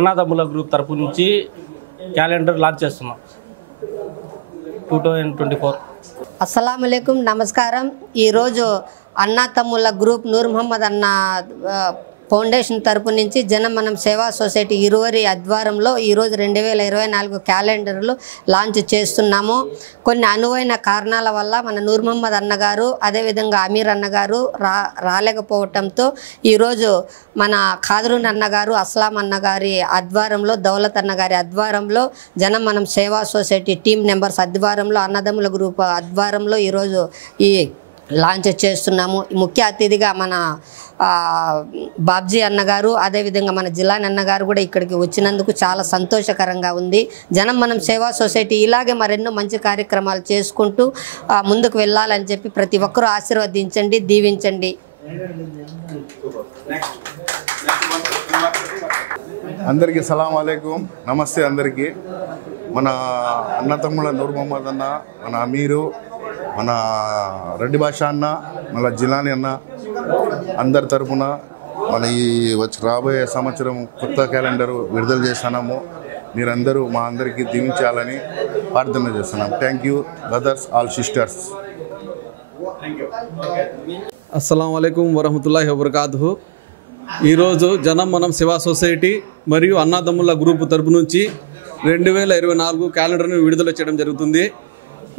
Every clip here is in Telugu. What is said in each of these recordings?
అన్నదమ్ముల గ్రూప్ తరపు నుంచి క్యాలెండర్ లాంచ్ చేస్తున్నాం 2024. అస్సలాము అలైకుం, నమస్కారం. ఈరోజు అన్నా తమ్ముళ్ళ గ్రూప్ నూర్ మహమ్మద్ అన్న ఫౌండేషన్ తరపు నుంచి జనమనం సేవా సొసైటీ ఇరువరి ఆధ్వర్యంలో ఈరోజు 2024 క్యాలెండర్లు లాంచ్ చేస్తున్నాము. కొన్ని అనువైన కారణాల వల్ల మన నూర్ మహమ్మద్ అన్నగారు అదేవిధంగా అమీర్ అన్నగారు రాలేకపోవటంతో ఈరోజు మన ఖాదరూన్ అన్నగారు అస్లాం అన్నగారి ఆధ్వర్యంలో, దౌలత్ అన్నగారి ఆధ్వర్యంలో, జనమనం సేవా సొసైటీ టీం మెంబర్స్ ఆధ్వర్యంలో, అన్నదమ్ముల గ్రూప్ ఆధ్వర్యంలో ఈరోజు ఈ లాంచ్ చేస్తున్నాము. ముఖ్య అతిథిగా మన బాబ్జీ అన్నగారు అదేవిధంగా మన జిలాన్ అన్నగారు కూడా ఇక్కడికి వచ్చినందుకు చాలా సంతోషకరంగా ఉంది. జనమనం సేవా సొసైటీ ఇలాగే మరెన్నో మంచి కార్యక్రమాలు చేసుకుంటూ ముందుకు వెళ్ళాలని చెప్పి ప్రతి ఒక్కరూ ఆశీర్వదించండి, దీవించండి. అందరికీ సలాం అలైకుం, నమస్తే అందరికీ. మన అన్న తమ్ముళ్ళ నూర్ మహమ్మద్ అన్న, మన అమీరు, మన రెడ్డి భాష అన్న, మన జిలాని అన్న అందరి తరఫున మన ఈ రాబోయే సంవత్సరం కొత్త క్యాలెండర్ విడుదల చేస్తున్నాము. మీరందరూ మా అందరికీ దీవించాలని ప్రార్థన చేస్తున్నాం. Thank you brothers, all sisters. అస్సలాము అలైకుం వరహమతుల్లాహి వబరకాతుహు. ఈరోజు జనమనం సేవా సొసైటీ మరియు అన్నదమ్ముల గ్రూపు తరపు నుంచి 2024 క్యాలెండర్ను విడుదల చేయడం జరుగుతుంది.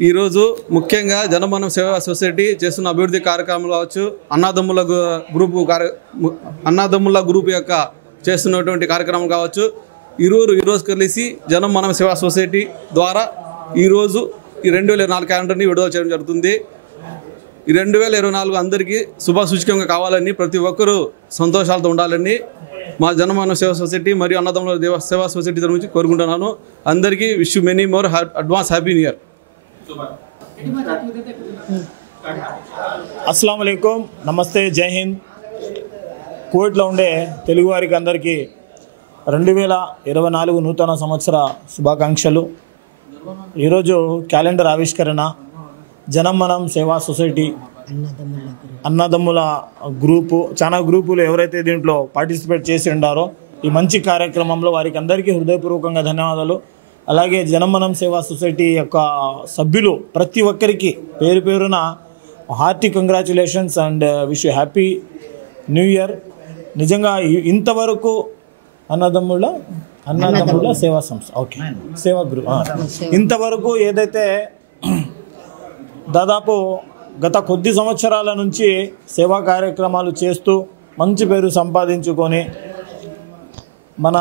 ఈరోజు ముఖ్యంగా జనమనం సేవా సొసైటీ చేస్తున్న అభివృద్ధి కార్యక్రమాలు కావచ్చు, అన్నదమ్ముల గ్రూప్ యొక్క చేస్తున్నటువంటి కార్యక్రమం కావచ్చు, ఈరోజు కలిసి జనమనం సేవా సొసైటీ ద్వారా ఈరోజు ఈ 2024 క్యాలెండర్ని విడుదల చేయడం జరుగుతుంది. ఈ 2024 అందరికీ శుభసూచకంగా కావాలని, ప్రతి ఒక్కరూ సంతోషాలతో ఉండాలని మా జనమనం సేవా సొసైటీ మరియు అన్నదమ్ముల సేవా సొసైటీ తరఫు నుంచి కోరుకుంటున్నాను. అందరికీ wish you many more advance happy new year. అస్సలం అయికం, నమస్తే, జై హింద్. కోవిడ్లో ఉండే తెలుగు వారికి అందరికీ 2024 నూతన సంవత్సర శుభాకాంక్షలు. ఈరోజు క్యాలెండర్ ఆవిష్కరణ జనమనం సేవా సొసైటీ అన్నదమ్ముల గ్రూపు, చాలా గ్రూపులు ఎవరైతే దీంట్లో పార్టిసిపేట్ చేసి ఉండారో ఈ మంచి కార్యక్రమంలో వారికి అందరికీ హృదయపూర్వకంగా ధన్యవాదాలు. అలాగే జనమనం సేవా సొసైటీ యొక్క సభ్యులు ప్రతి ఒక్కరికి పేరు పేరున hearty congratulations and wish you happy new year. నిజంగా ఇంతవరకు అన్నదమ్ముల సేవా సంస్థ, ఓకే, సేవా గ్రూప్, ఇంతవరకు ఏదైతే దాదాపు గత కొద్ది సంవత్సరాల నుంచి సేవా కార్యక్రమాలు చేస్తూ మంచి పేరు సంపాదించుకొని మన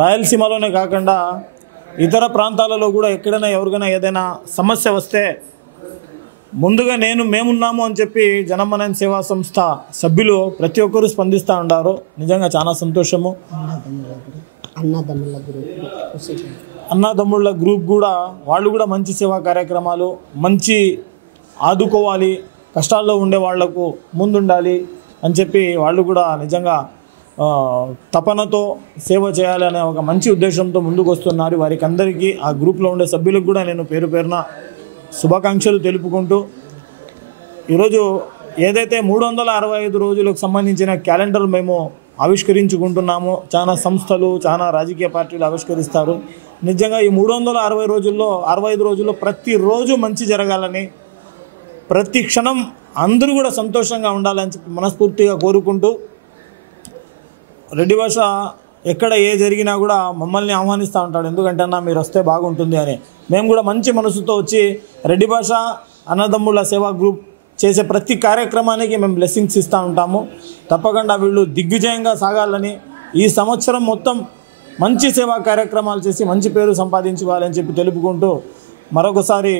రాయలసీమలోనే కాకుండా ఇతర ప్రాంతాలలో కూడా ఎక్కడైనా ఎవరికైనా ఏదైనా సమస్య వస్తే ముందుగా మేమున్నాము అని చెప్పి జనమనం సేవా సంస్థ సభ్యులు ప్రతి ఒక్కరూ స్పందిస్తూ ఉంటారు. నిజంగా చాలా సంతోషము. అన్నదమ్ముళ్ళ గ్రూప్ కూడా వాళ్ళు కూడా మంచి సేవా కార్యక్రమాలు, మంచి ఆదుకోవాలి, కష్టాల్లో ఉండే వాళ్లకు ముందుండాలి అని చెప్పి వాళ్ళు కూడా నిజంగా తపనతో సేవ చేయాలనే ఒక మంచి ఉద్దేశంతో ముందుకు వస్తున్నారు. వారికి అందరికీ, ఆ గ్రూప్లో ఉండే సభ్యులకు కూడా నేను పేరు పేరున శుభాకాంక్షలు తెలుపుకుంటూ ఈరోజు ఏదైతే 365 రోజులకు సంబంధించిన క్యాలెండర్ మేము ఆవిష్కరించుకుంటున్నాము. చాలా సంస్థలు, చాలా రాజకీయ పార్టీలు ఆవిష్కరిస్తారు. నిజంగా ఈ 365 రోజుల్లో ప్రతిరోజు మంచి జరగాలని, ప్రతి క్షణం అందరూ కూడా సంతోషంగా ఉండాలని చెప్పి మనస్ఫూర్తిగా కోరుకుంటూ, రెడ్డి భాష ఎక్కడ ఏ జరిగినా కూడా మమ్మల్ని ఆహ్వానిస్తూ ఉంటాడు. ఎందుకంటే అన్న మీరు వస్తే బాగుంటుంది అని. మేము కూడా మంచి మనసుతో వచ్చి రెడ్డి భాష అన్నదమ్ముల సేవా గ్రూప్ చేసే ప్రతి కార్యక్రమానికి మేము బ్లెస్సింగ్స్ ఇస్తూ ఉంటాము. తప్పకుండా వీళ్ళు దిగ్విజయంగా సాగాలని, ఈ సంవత్సరం మొత్తం మంచి సేవా కార్యక్రమాలు చేసి మంచి పేరు సంపాదించుకోవాలని చెప్పి తెలుపుకుంటూ, మరొకసారి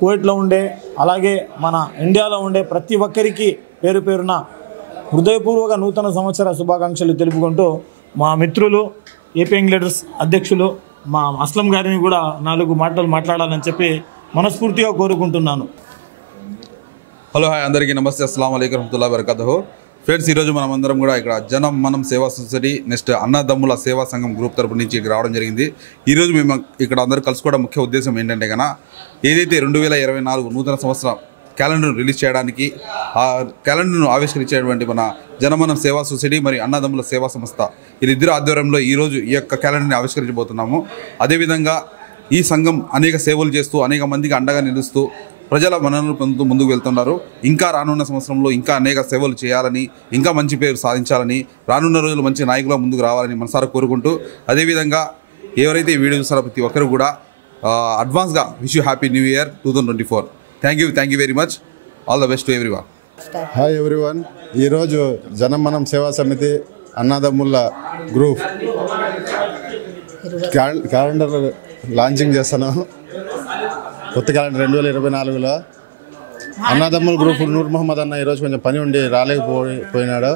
కువైట్లో ఉండే అలాగే మన ఇండియాలో ఉండే ప్రతి ఒక్కరికి పేరు పేరున హృదయపూర్వక నూతన సంవత్సర శుభాకాంక్షలు తెలుపుకుంటూ, మా మిత్రులు ఏపీ యంగ్ లీడర్స్ అధ్యక్షులు మా అస్లం గారిని కూడా 4 మాటలు మాట్లాడాలని చెప్పి మనస్ఫూర్తిగా కోరుకుంటున్నాను. హలో, హాయ్, అందరికీ నమస్తే, అస్సలాము అలైకుం వరహ్మతుల్లాహి వబరకాతుహు. ఫ్రెండ్స్, ఈరోజు మనం అందరం కూడా ఇక్కడ జనమనం సేవా సొసైటీ నెక్స్ట్ అన్నదమ్ముల సేవా సంఘం గ్రూప్ తరపు నుంచి ఇక్కడ రావడం జరిగింది. ఈరోజు మేము ఇక్కడ అందరూ కలుసుకోవడం ముఖ్య ఉద్దేశం ఏంటంటే కన్నా, ఏదైతే 2024 నూతన సంవత్సరం క్యాలెండర్ను రిలీజ్ చేయడానికి, ఆ క్యాలెండర్ను ఆవిష్కరించేటువంటి మన జనమనం సేవా సొసైటీ మరియు అన్నదమ్ముల సేవా సంస్థ వీరిద్దరు ఆధ్వర్యంలో ఈరోజు ఈ యొక్క క్యాలెండర్ని ఆవిష్కరించబోతున్నాము. అదేవిధంగా ఈ సంఘం అనేక సేవలు చేస్తూ అనేక మందికి అండగా నిలుస్తూ ప్రజల మన్ననలు పొందుతూ ముందుకు వెళ్తున్నారు. ఇంకా రానున్న సంవత్సరంలో ఇంకా అనేక సేవలు చేయాలని, ఇంకా మంచి పేరు సాధించాలని, రానున్న రోజులు మంచి నాయకులుగా ముందుకు రావాలని మనసారా కోరుకుంటూ, అదేవిధంగా ఎవరైతే ఈ వీడియో చూస్తారో ప్రతి ఒక్కరు కూడా అడ్వాన్స్గా wish you happy new year 2024. Thank you very much. All the best to everyone. Hi everyone. ఈరోజు జనం మనం సేవా సమితి అన్నదమ్ముల గ్రూప్ క్యాలెండర్ లాంచింగ్ చేస్తున్నాం. కొత్త క్యాలెండర్ 2024లో అన్నదమ్ముల గ్రూప్ నూర్ మహమ్మద్ అన్న ఈరోజు కొంచెం పని ఉండి రాలేకపోయినాడు.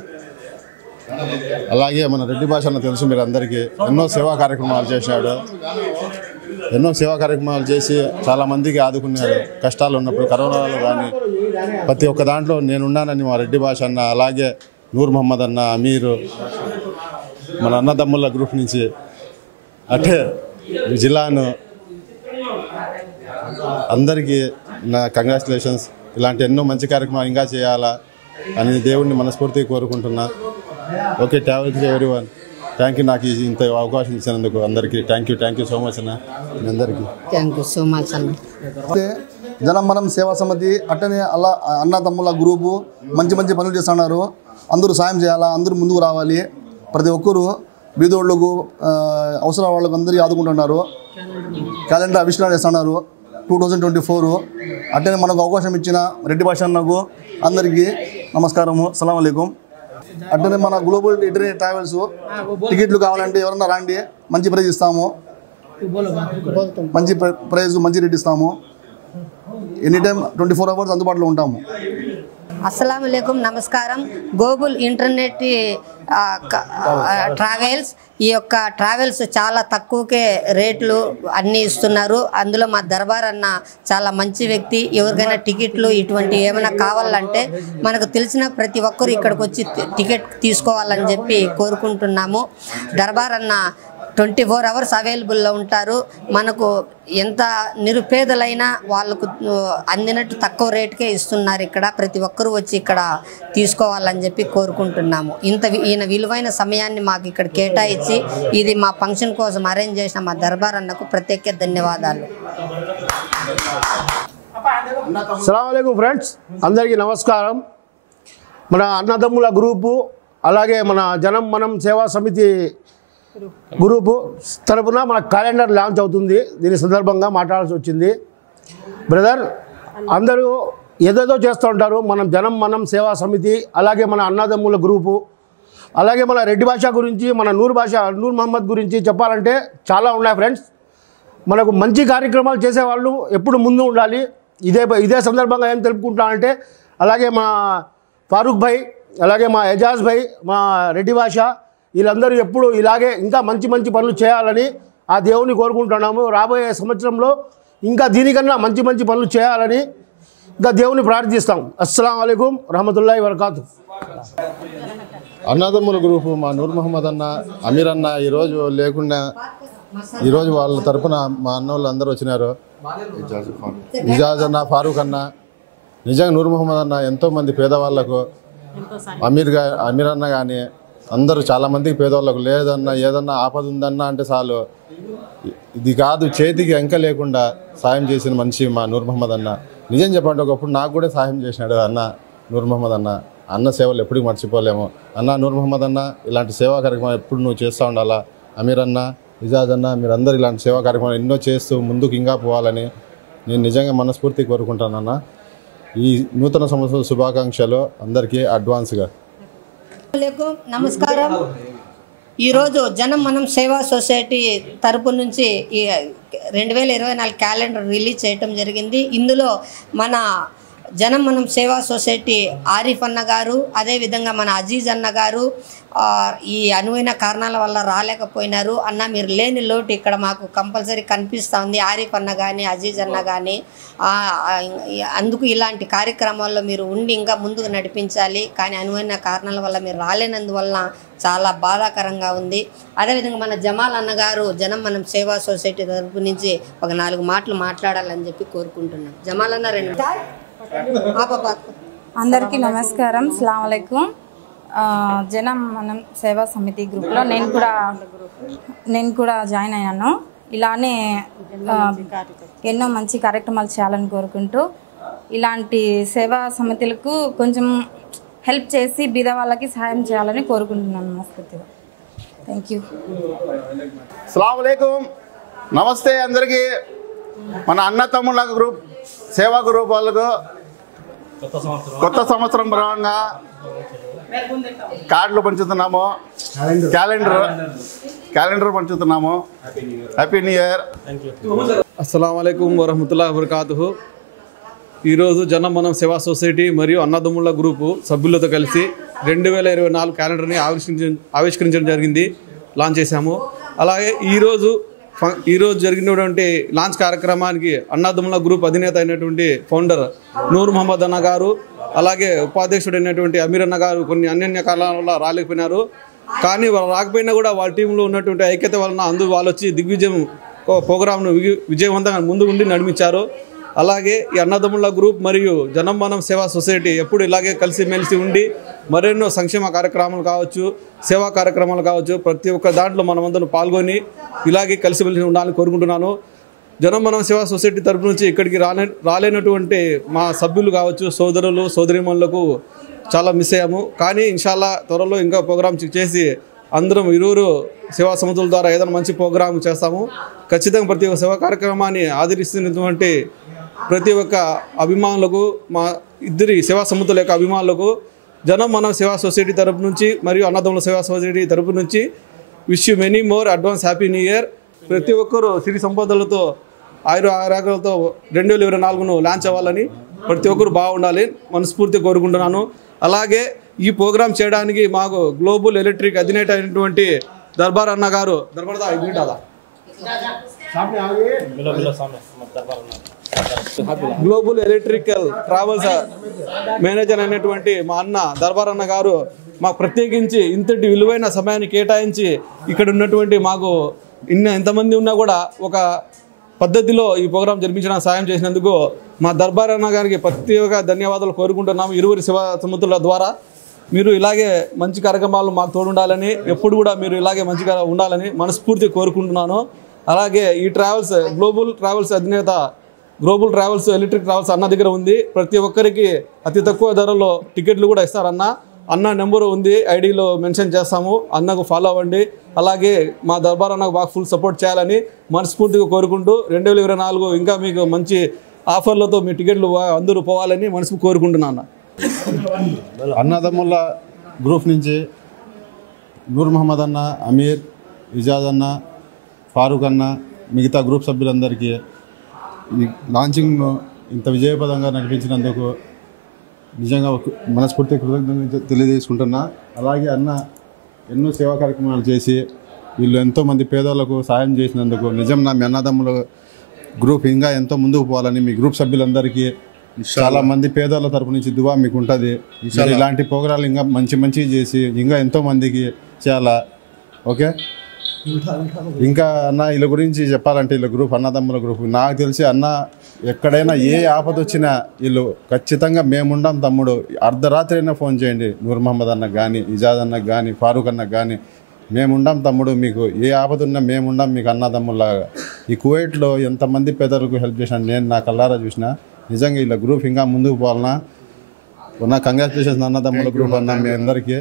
అలాగే మన రెడ్డి భాష అన్న తెలుసు మీరు అందరికీ, ఎన్నో సేవా కార్యక్రమాలు చేశాడు. ఎన్నో సేవా కార్యక్రమాలు చేసి చాలామందికి ఆదుకున్నాడు. కష్టాలు ఉన్నప్పుడు కరోనాలో కానీ ప్రతి ఒక్క దాంట్లో నేనున్నానని మా రెడ్డి భాష అన్న, అలాగే నూర్ మహమ్మద్ అన్న, అమీరు, మన అన్నదమ్ముల గ్రూప్ నుంచి అంటే జిల్లాను అందరికీ నా కంగ్రాచులేషన్స్. ఇలాంటి ఎన్నో మంచి కార్యక్రమాలు ఇంకా చేయాలా అని దేవుడిని మనస్ఫూర్తిగా కోరుకుంటున్నా. Okay, everyone. థ్యాంక్ యూ నాకు ఇంత అవకాశం ఇచ్చినందుకు అందరికీ థ్యాంక్ యూ సో మచ్ అన్న. మీ అందరికీ థ్యాంక్ యూ సో మచ్ అన్న. జనం మనం సేవా సమితి అట్టనే అలా అన్నదమ్ముల గ్రూపు మంచి మంచి పనులు చేస్తున్నారు. అందరూ సాయం చేయాలా, అందరూ ముందుకు రావాలి. ప్రతి ఒక్కరూ బీదోళ్ళకు అవసరం వాళ్ళకు అందరికీ ఆదుకుంటున్నారు. క్యాలెండర్ ఆవిష్కరణ చేస్తున్నారు 2024. అట్టనే మనకు అవకాశం ఇచ్చిన రెడ్డి భాష అన్నకు అందరికీ నమస్కారము, సలాం అలైకుం. అట్టనే మన గ్లోబల్ ఇంటర్నెట్ ట్రావెల్స్ టికెట్లు కావాలంటే ఎవరన్నా రాండి, మంచి ప్రైజ్ ఇస్తాము. మంచి ప్రైజ్, మంచి రేట్ ఇస్తాము. ఎనీ టైం 24 అవర్స్ అందుబాటులో ఉంటాము. అస్సలాము అలైకుం, నమస్కారం. గ్లోబల్ ఇంటర్నెట్ ట్రావెల్స్, ఈ యొక్క ట్రావెల్స్ చాలా తక్కువకే రేట్లు అన్నీ ఇస్తున్నారు. అందులో మా దర్బార్ అన్న చాలా మంచి వ్యక్తి. ఎవరికైనా టికెట్లు ఇటువంటి ఏమైనా కావాలంటే మనకు తెలిసిన ప్రతి ఒక్కరు ఇక్కడికి వచ్చి టికెట్ తీసుకోవాలని చెప్పి కోరుకుంటున్నాము. దర్బార్ అన్న 24 అవర్స్ అవైలబుల్లో ఉంటారు. మనకు ఎంత నిరుపేదలైనా వాళ్ళకు అందినట్టు తక్కువ రేటుకే ఇస్తున్నారు. ఇక్కడ ప్రతి ఒక్కరూ వచ్చి ఇక్కడ తీసుకోవాలని చెప్పి కోరుకుంటున్నాము. ఈయన విలువైన సమయాన్ని మాకు ఇక్కడ కేటాయించి ఇది మా ఫంక్షన్ కోసం అరేంజ్ చేసిన మా దర్బార్ అన్నకు ప్రత్యేక ధన్యవాదాలు. అస్సలాము అలైకుం ఫ్రెండ్స్, అందరికీ నమస్కారం. మన అన్నదమ్ముల గ్రూపు అలాగే మన జనం మనం సేవా సమితి గ్రూపు తరపున మన క్యాలెండర్ లాంచ్ అవుతుంది. దీని సందర్భంగా మాట్లాడాల్సి వచ్చింది. బ్రదర్, అందరూ ఏదేదో చేస్తూ ఉంటారు. మనం జనం మనం సేవా సమితి అలాగే మన అన్నదమ్ముల గ్రూపు అలాగే మన రెడ్డి భాష గురించి, మన నూర్ మహమ్మద్ గురించి చెప్పాలంటే చాలా ఉన్నాయి ఫ్రెండ్స్. మనకు మంచి కార్యక్రమాలు చేసేవాళ్ళు ఎప్పుడు ముందు ఉండాలి. ఇదే సందర్భంగా ఏం తెలుపుకుంటానంటే, అలాగే మా ఫారూక్ భాయ్, అలాగే మా ఎజాజ్ భాయ్, మా రెడ్డి భాష, వీళ్ళందరూ ఎప్పుడు ఇలాగే ఇంకా మంచి మంచి పనులు చేయాలని ఆ దేవుని కోరుకుంటున్నాము. రాబోయే సంవత్సరంలో ఇంకా దీనికన్నా మంచి మంచి పనులు చేయాలని ఇంకా దేవుని ప్రార్థిస్తాం. అస్సలాము అలైకుం రహమతుల్లాహి వబరకాతు. అన్నదమ్ముల గ్రూపు మా నూర్ మహమ్మద్ అన్న, అమీర్ అన్న ఈరోజు లేకుండా ఈరోజు వాళ్ళ తరఫున మా అన్న వాళ్ళు అందరూ వచ్చినారు. ఇజాజ్ అన్న, ఫారూక్ అన్న, నిజంగా నూర్ మహమ్మద్ అన్న ఎంతోమంది పేదవాళ్లకు, అమీర్ అన్న కానీ అందరూ చాలామందికి పేదవాళ్ళకు లేదన్నా ఏదన్నా ఆపద ఉందన్నా అంటే చాలు ఇది కాదు చేతికి ఎంక లేకుండా సాయం చేసిన మనిషి మా నూర్ మహమ్మద్ అన్న. నిజం చెప్పండి, ఒకప్పుడు నాకు కూడా సాయం చేసినాడు అన్న నూర్ మహమ్మద్ అన్న. అన్న సేవలు ఎప్పటికీ మర్చిపోలేము. అన్న నూర్ మహమ్మద్ అన్న, ఇలాంటి సేవా కార్యక్రమాలు ఎప్పుడు నువ్వు చేస్తూ ఉండాలా. అమీర్ అన్న, ఇజాజ్ అన్న, మీరందరూ ఇలాంటి సేవా కార్యక్రమాలు ఎన్నో చేస్తూ ముందుకు ఇంకా పోవాలని నేను నిజంగా మనస్ఫూర్తిగా కోరుకుంటానన్న. ఈ నూతన సంవత్సరం శుభాకాంక్షలు అందరికీ అడ్వాన్స్గా. నమస్కారం. ఈరోజు జనం మనం సేవా సొసైటీ తరపు నుంచి ఈ 2024 క్యాలెండర్ రిలీజ్ చేయటం జరిగింది. ఇందులో మన జనం మనం సేవా సొసైటీ ఆరిఫ్ అన్న గారు, అదేవిధంగా మన అజీజ్ అన్న గారు ఈ అనువైన కారణాల వల్ల రాలేకపోయినారు. అన్న మీరు లేని లోటు ఇక్కడ మాకు కంపల్సరీ కనిపిస్తూ ఉంది. ఆరిఫ్ అన్న కానీ అజీజ్ అన్న కానీ అందుకు ఇలాంటి కార్యక్రమాల్లో మీరు ఉండి ఇంకా ముందుకు నడిపించాలి. కానీ అనువైన కారణాల వల్ల మీరు రాలేనందువల్ల చాలా బాధాకరంగా ఉంది. అదేవిధంగా మన జమాల్ అన్నగారు జనం మనం సేవా సొసైటీ తరపు నుంచి ఒక 4 మాటలు మాట్లాడాలని చెప్పి కోరుకుంటున్నాం. జమాల్ అన్న 2 అందరికీ నమస్కారం, అస్సలాము అలైకుం. జనం మనం సేవా సమితి గ్రూప్లో నేను కూడా జాయిన్ అయ్యాను. ఇలానే ఎన్నో మంచి కార్యక్రమాలు చేయాలని కోరుకుంటూ ఇలాంటి సేవా సమితులకు కొంచెం హెల్ప్ చేసి బీద వాళ్ళకి సహాయం చేయాలని కోరుకుంటున్నాను మనస్ఫూర్తిగా. Thank you. అస్సలాము అలైకుం. నమస్తే అందరికీ. మన అన్న తమ్ముళ్ళ గ్రూప్ సేవా గ్రూప్ వాళ్ళకు కొత్త సంవత్సరం భాగంగా కార్డులు పంచుతున్నాము, క్యాలెండర్ పంచుతున్నాము. Happy new year. అస్సలాము అలైకుం వరహమతుల్లాహి వబరకాతుహు. ఈరోజు జనం మనం సేవా సొసైటీ మరియు అన్నదమ్ముళ్ళ గ్రూపు సభ్యులతో కలిసి 2024 క్యాలెండర్ని ఆవిష్కరించడం జరిగింది, లాంచ్ చేశాము. అలాగే ఈరోజు జరిగినటువంటి లాంచ్ కార్యక్రమానికి అన్నదమ్ముల గ్రూప్ అధినేత అయినటువంటి ఫౌండర్ నూర్ మహమ్మద్ అన్న గారు, అలాగే ఉపాధ్యక్షుడు అయినటువంటి అమీర్ అన్న గారు కొన్ని అన్యోన్య కారణాల వల్ల రాలేకపోయినారు. కానీ వాళ్ళు రాకపోయినా కూడా వాళ్ళ టీంలో ఉన్నటువంటి ఐక్యత వలన వాళ్ళు వచ్చి దిగ్విజయం ప్రోగ్రాంను విజయవంతంగా ముందు ఉండి నడిపించారు. అలాగే ఈ అన్నదమ్ముళ్ళ గ్రూప్ మరియు జనం మనం సేవా సొసైటీ ఎప్పుడు ఇలాగే కలిసిమెలిసి ఉండి మరెన్నో సంక్షేమ కార్యక్రమాలు కావచ్చు, సేవా కార్యక్రమాలు కావచ్చు, ప్రతి ఒక్క దాంట్లో మనమందరం పాల్గొని ఇలాగే కలిసిమెలిసి ఉండాలని కోరుకుంటున్నాను. జనం మనం సేవా సొసైటీ తరపు నుంచి ఇక్కడికి రాలేనటువంటి మా సభ్యులు కావచ్చు, సోదరులు సోదరీమణులకు చాలా మిస్ అయ్యాము. కానీ ఇన్షాల్లా త్వరలో ఇంకా ప్రోగ్రామ్ చేసి అందరం ఇరువురు సేవా సమితుల ద్వారా ఏదైనా మంచి ప్రోగ్రాం చేస్తాము. ఖచ్చితంగా ప్రతి ఒక్క సేవా కార్యక్రమాన్ని ఆదరిస్తున్నటువంటి ప్రతి ఒక్క అభిమానులకు, మా ఇద్దరి సేవా సమితుల యొక్క అభిమానులకు జనం మనం సేవా సొసైటీ తరపు నుంచి మరియు అన్నదమ్ముల సేవా సొసైటీ తరపు నుంచి wish you many more advance happy new year. ప్రతి ఒక్కరూ సిరి సంపదలతో ఆరోగ్యాలతో 2024ను లాంచ్ అవ్వాలని, ప్రతి ఒక్కరు బాగుండాలి మనస్ఫూర్తిగా కోరుకుంటున్నాను. అలాగే ఈ ప్రోగ్రాం చేయడానికి మాకు గ్లోబల్ ఎలక్ట్రిక్ అధినేత అయినటువంటి దర్బార్ అన్న గారు, గ్లోబల్ ఎలక్ట్రికల్ ట్రావెల్స్ మేనేజర్ అయినటువంటి మా అన్న దర్బార్ అన్న గారు మాకు ప్రత్యేకించి ఇంతటి విలువైన సమయాన్ని కేటాయించి ఇక్కడ ఉన్నటువంటి మాకు ఎంతమంది ఉన్నా కూడా ఒక పద్ధతిలో ఈ ప్రోగ్రాం జరిపించడానికి సాయం చేసినందుకు మా దర్బార్ అన్న గారికి ప్రత్యేక ధన్యవాదాలు కోరుకుంటున్నాము. ఇరువురి సేవా సమితుల ద్వారా మీరు ఇలాగే మంచి కార్యక్రమాలు మాకు తోడుండాలని, ఎప్పుడు కూడా మీరు ఇలాగే మంచిగా ఉండాలని మనస్ఫూర్తిగా కోరుకుంటున్నాను. అలాగే ఈ ట్రావెల్స్ గ్లోబల్ ట్రావెల్స్ అధినేత గ్లోబల్ ట్రావెల్స్ ఎలక్ట్రిక్ ట్రావెల్స్ అన్న దగ్గర ఉంది. ప్రతి ఒక్కరికి అతి తక్కువ ధరలో టికెట్లు కూడా ఇస్తారన్న. అన్న నెంబరు ఉంది, ఐడిలో మెన్షన్ చేస్తాము. అన్నకు ఫాలో అవ్వండి. అలాగే మా దర్బార్ అన్నకు బాగా ఫుల్ సపోర్ట్ చేయాలని మనస్ఫూర్తిగా కోరుకుంటూ 2024 ఇంకా మీకు మంచి ఆఫర్లతో మీ టికెట్లు అందరూ పోవాలని మనసు కోరుకుంటున్నాను. అన్నదమ్ముల గ్రూప్ నుంచి నూర్ మహమ్మద్ అన్న, అమీర్, ఇజాజ్ అన్న, ఫారూక్ అన్న, మిగతా గ్రూప్ సభ్యులందరికీ ఈ లాంచింగ్ను ఇంత విజయపదంగా నడిపించినందుకు నిజంగా మనస్ఫూర్తి కృతజ్ఞతలు తెలియజేసుకుంటున్నా. అలాగే అన్న ఎన్నో సేవా కార్యక్రమాలు చేసి వీళ్ళు ఎంతోమంది పేదలకు సాయం చేసినందుకు నిజం నా మీ అన్నదమ్ముల గ్రూప్ ఇంకా ఎంతో ముందుకు పోవాలని మీ గ్రూప్ సభ్యులందరికీ చాలా మంది పేదల తరపు నుంచి దువా మీకు ఉంటుంది. ఇలాంటి ప్రోగ్రాలు ఇంకా మంచి చేసి ఇంకా ఎంతో మందికి చేయాలా. ఓకే. ఇంకా అన్న వీళ్ళ గురించి చెప్పాలంటే వీళ్ళ గ్రూప్ అన్నదమ్ముల గ్రూప్ నాకు తెలిసి అన్న ఎక్కడైనా ఏ ఆపద వచ్చినా వీళ్ళు ఖచ్చితంగా మేముండాం తమ్ముడు, అర్ధరాత్రి అయినా ఫోన్ చేయండి. నూర్ మహమ్మద్ అన్నకు కానీ, ఇజాజ్ అన్నకు కానీ, ఫారూక్ అన్నకు కానీ, మేముండాం తమ్ముడు, మీకు ఏ ఆపద ఉన్నా మేముండాం మీకు అన్నదమ్ముల్లాగా. ఈ కువైట్లో ఎంతమంది పేదలకు హెల్ప్ చేశాను నేను నా కళ్ళారా చూసిన. నిజంగా వీళ్ళ గ్రూప్ ఇంకా ముందుకు పోవాలన్నా. నా కంగ్రాచులేషన్స్ అన్నదమ్ముల గ్రూప్ అన్న మీ అందరికీ.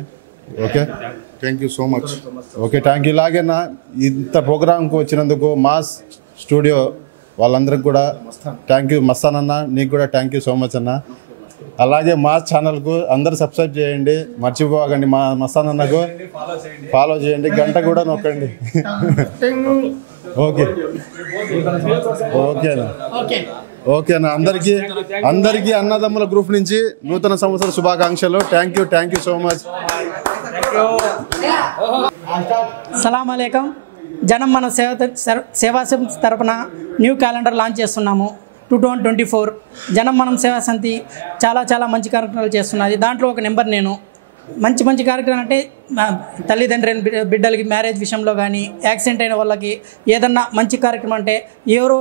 Okay, thank you so much. Okay, thank you. ఇలాగేనా ఇంత ప్రోగ్రాంకు వచ్చినందుకు మాస్ స్టూడియో వాళ్ళందరికి కూడా థ్యాంక్ యూ. మస్తాన్ అన్న నీకు కూడా థ్యాంక్ యూ సో మచ్ అన్న. అలాగే మా ఛానల్కు అందరూ సబ్స్క్రైబ్ చేయండి, మర్చిపోకండి. మా మస్తాన్ అన్నకు ఫాలో చేయండి, గంట కూడా నొక్కండి. ఓకే ఓకేనా ఓకేనా అందరికీ అన్నదమ్ముల గ్రూప్ నుంచి నూతన సంవత్సర శుభాకాంక్షలు. Thank you so much. సలాం అలైకం. జనం మన సేవా సమితి తరపున న్యూ క్యాలెండర్ లాంచ్ చేస్తున్నాము 2024. జనం మనం సేవా సమితి చాలా మంచి కార్యక్రమాలు చేస్తున్నది. దాంట్లో ఒక నెంబర్ నేను. మంచి కార్యక్రమం అంటే తల్లిదండ్రుల బిడ్డలకి మ్యారేజ్ విషయంలో కానీ, యాక్సిడెంట్ అయిన వాళ్ళకి ఏదన్నా మంచి కార్యక్రమం అంటే ఎవరో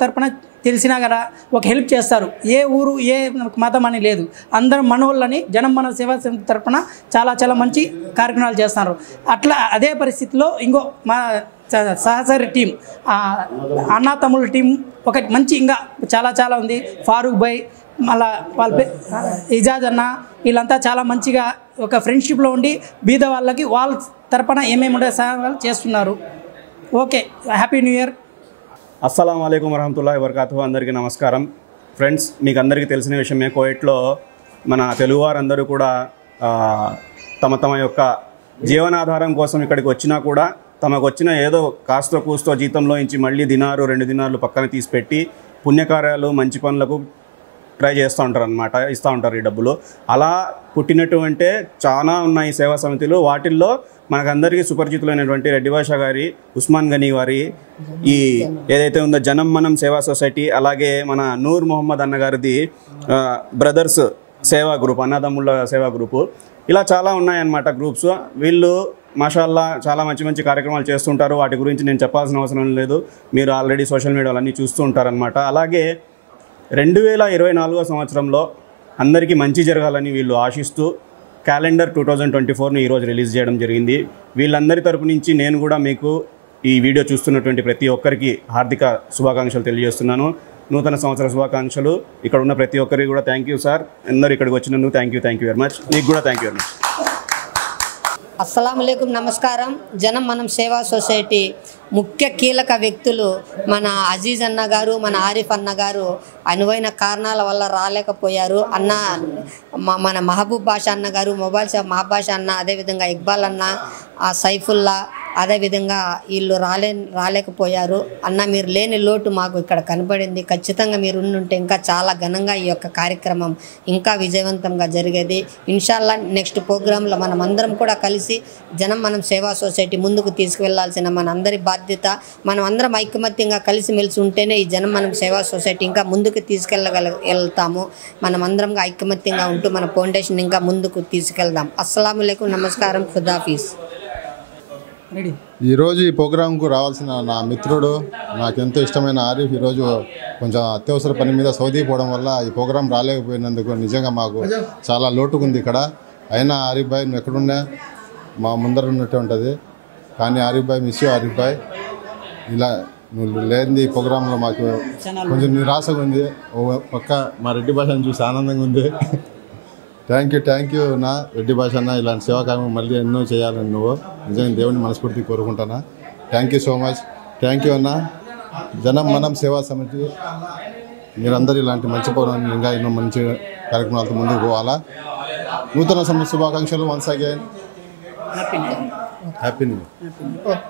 తరపున తెలిసినా కదా ఒక హెల్ప్ చేస్తారు. ఏ ఊరు ఏ మతం అని లేదు, అందరం మనోళ్ళని జనం మన సేవా సమితి తరపున చాలా చాలా మంచి కార్యక్రమాలు చేస్తున్నారు. అట్లా అదే పరిస్థితిలో ఇంకో మా సహచరి టీం అన్నా తమ్ముళ్ళ టీం ఒక మంచి ఇంకా చాలా చాలా ఉంది. ఫారూక్ భాయ్ మళ్ళా వాళ్ళ ఇజాజ్ అన్న వీళ్ళంతా చాలా మంచిగా ఒక ఫ్రెండ్షిప్లో ఉండి బీద వాళ్ళకి వాళ్ళ తరపున ఏమేమి ఉండే సహాయాలు చేస్తున్నారు. Okay, happy new year. అస్సలం అయికం వరహమతుల్లాహి వబరకాతుహు. అందరికీ నమస్కారం. ఫ్రెండ్స్, మీకు అందరికీ తెలిసిన విషయమే, కోవిడ్లో మన తెలుగువారందరూ కూడా తమ తమ యొక్క జీవనాధారం కోసం ఇక్కడికి వచ్చినా కూడా తమకు వచ్చిన ఏదో కాస్తో కూస్తో జీతంలో నుంచి మళ్ళీ దినారు 2 దినాలు పక్కన తీసి పెట్టి పుణ్యకార్యాలు మంచి పనులకు ట్రై చేస్తూ ఉంటారు అన్నమాట, ఇస్తూ ఉంటారు ఈ డబ్బులు. అలా పుట్టినటువంటి చాలా ఉన్నాయి సేవా సమితులు. వాటిల్లో మనకందరికీ సుపరిచితులైనటువంటి రెడ్డి భాషా గారి, ఉస్మాన్ గనీ వారి ఈ ఏదైతే ఉందో జనం మనం సేవా సొసైటీ, అలాగే మన నూర్ మొహమ్మద్ అన్నగారిది బ్రదర్స్ సేవా గ్రూప్, అన్నదమ్ముళ్ళ సేవా గ్రూపు, ఇలా చాలా ఉన్నాయన్నమాట గ్రూప్స్. వీళ్ళు మాషాల్లా చాలా మంచి మంచి కార్యక్రమాలు చేస్తుంటారు. వాటి గురించి నేను చెప్పాల్సిన అవసరం లేదు, మీరు ఆల్రెడీ సోషల్ మీడియాలో అన్నీ చూస్తూ ఉంటారనమాట. అలాగే 2024 సంవత్సరంలో అందరికీ మంచి జరగాలని వీళ్ళు ఆశిస్తూ క్యాలెండర్ 2024ని ఈరోజు రిలీజ్ చేయడం జరిగింది. వీళ్ళందరి తరపు నుంచి నేను కూడా మీకు ఈ వీడియో చూస్తున్నటువంటి ప్రతి ఒక్కరికి హార్దిక శుభాకాంక్షలు తెలియజేస్తున్నాను. నూతన సంవత్సర శుభాకాంక్షలు. ఇక్కడ ఉన్న ప్రతి ఒక్కరికి కూడా థ్యాంక్ యూ సార్. అందరూ ఇక్కడికి వచ్చినందుకు థ్యాంక్ యూ వెరీ మచ్. మీకు కూడా థ్యాంక్ యూ వెరీ మచ్. అస్సలాము అలైకుం, నమస్కారం. జనం మనం సేవా సొసైటీ ముఖ్య కీలక వ్యక్తులు మన అజీజ్ అన్న గారు, మన ఆరిఫ్ అన్న గారు అనువైన కారణాల వల్ల రాలేకపోయారు. అన్న మన మహబూబ్ బాషా అన్న గారు, మొబైల్ షాప్ మహబూబ్ బాషా అన్న, అదేవిధంగా ఇక్బాల్ అన్న, సైఫుల్లా, అదేవిధంగా వీళ్ళు రాలేకపోయారు. అన్న మీరు లేని లోటు మాకు ఇక్కడ కనపడింది. ఖచ్చితంగా మీరు ఉంటే ఇంకా చాలా ఘనంగా ఈ యొక్క కార్యక్రమం ఇంకా విజయవంతంగా జరిగేది. ఇన్షాల్లా నెక్స్ట్ ప్రోగ్రాంలో మనం అందరం కూడా కలిసి జనం మనం సేవా సొసైటీ ముందుకు తీసుకువెళ్లాల్సిన మన అందరి బాధ్యత. మనం అందరం ఐకమత్యంగా కలిసిమెలిసి ఉంటేనే ఈ జనం మనం సేవా సొసైటీ ఇంకా ముందుకు వెళ్తాము. మనం అందరం ఐకమత్యంగా ఉంటూ మన ఫౌండేషన్ ఇంకా ముందుకు తీసుకెళ్దాం. అస్సలాము అలైకుం, నమస్కారం, ఖుదాఫీజ్. ఈరోజు ఈ ప్రోగ్రాంకు రావాల్సిన నా మిత్రుడు, నాకెంతో ఇష్టమైన ఆరిఫ్ ఈరోజు కొంచెం అత్యవసర పని మీద సౌదీ పోవడం వల్ల ఈ ప్రోగ్రాం రాలేకపోయినందుకు నిజంగా మాకు చాలా లోటుకుంది ఇక్కడ. అయినా ఆరిఫ్ భాయ్ నువ్వు ఎక్కడున్నా మా ముందర ఉన్నట్టు ఉంటుంది. కానీ ఆరిఫ్ భాయ్ మిస్ యూ ఆరిఫ్ భాయ్. ఇలా నువ్వు లేనిది ఈ ప్రోగ్రాంలో మాకు కొంచెం నిరాశగా ఉంది. ఓ పక్క మా రెడ్డి భాషను చూసి ఆనందంగా ఉంది. థ్యాంక్ యూ నా రెడ్డి భాష అన్న. ఇలాంటి సేవా కార్యక్రమం మళ్ళీ ఎన్నో చేయాలని నువ్వు నిజంగా దేవుడిని మనస్ఫూర్తి కోరుకుంటానా. Thank you so much. Thank you అన్న. జనం మనం సేవా సమితి మీరందరూ ఇలాంటి మంచి పౌరాన్ని ఇంకా ఎన్నో మంచి కార్యక్రమాలతో ముందుకు పోవాలా. నూతన సంవత్సర శుభాకాంక్షలు. Once again happy new year.